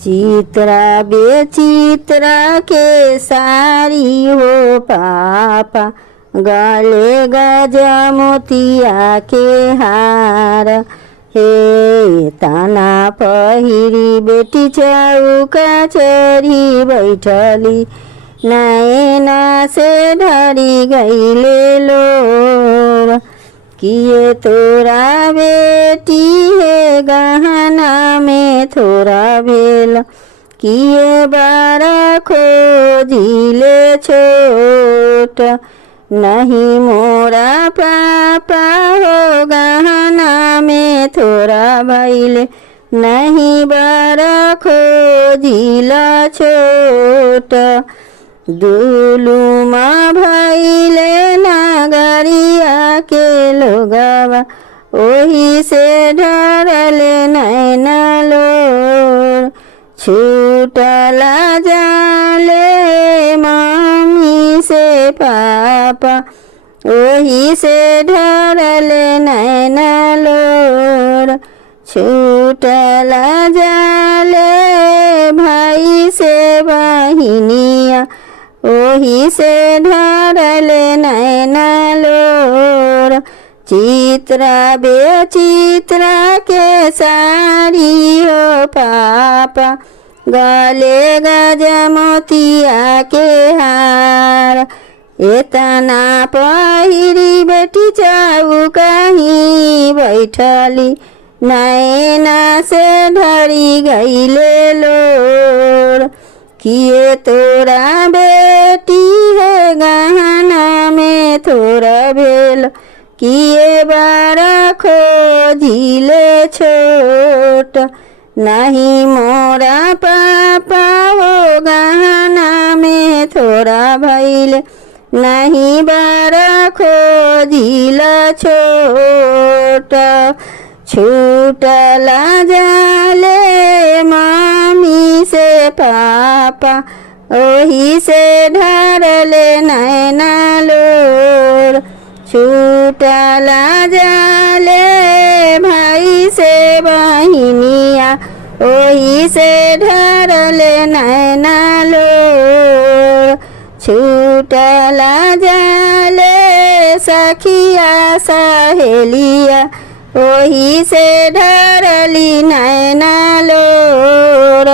चित्रा बेचित्रा के सारी हो पापा, गले गजमोतिया के हार। हे ताना पहिरी बेटी चौका चढ़ी बैठली, नैना से ढरी गईले लोर। किए तोरा बेटी है गहना में थोड़ा भेल, किए बारा खोजिले छोट। नहीं मोरा पापा हो गहना में थोड़ा भैले, नहीं बारा खोजिला छोट। दुलुमा भैले नगरिया के लोगवा, ओही से डरले नैना लोर। छूटला जाले मम्मी से पापा, ओही से डरले नैना लोर। छूटला जाले भाई से बहिनिया, ओही से डरले नैना लोर। चित्रा बेचित्रा के सारी हो पापा, गले गजमोतिया के हार। एतना पहिरी बेटी चौकही बैठली, नैना से ढरी गईले लोर। किए तोरा बेटी है गहना में थोड़ा भेल, किए बारा खोजिले छोट। नहीं मोरा पापा हो गहना में थोड़ा भैले, नहीं बारा खोजिला छोट। छूटला जाले मामी से पापा, ओही से ढरले नैना लोर। छूटला जाले भाई से बहिनिया, ओही से ढरले नैना लोर। छूटला जाले सखिया सहेलिया, ओही से ढरली नैना लोर।